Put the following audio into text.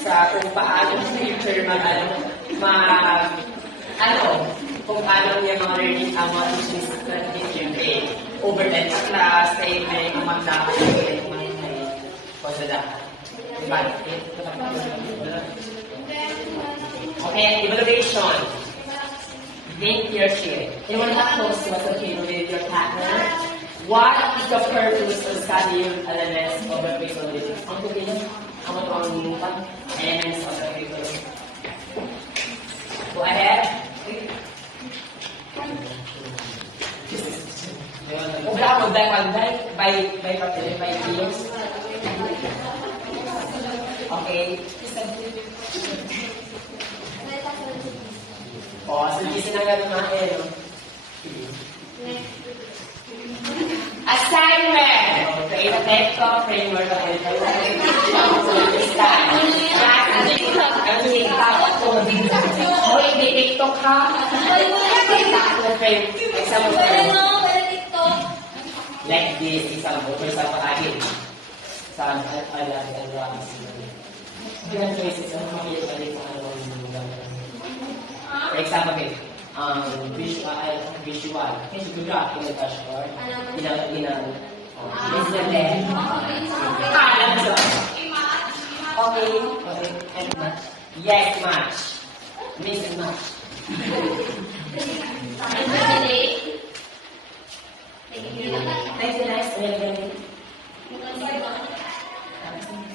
sa kung paano sa future kung paano yung mga learning ang mga teaching strategies yun overtime sa class, may magdapat yung mga konsadaan. Diba? Okay, evaluation. Think your share. You will not close to what's okay with your partner. What is the purpose of studying elements of the curriculum? Ang tuloy ang elements of the curriculum. Go ahead. By years. Okay. Sige, sinanggal mga assignment. Okay, the TikTok framework of hindi TikTok ha? Like this, example. For example, again. Ilang choices ang makikita rin sa for example, visual. Kasi graph, touch or Okay. And match. Yes, match. Miss match. Nice.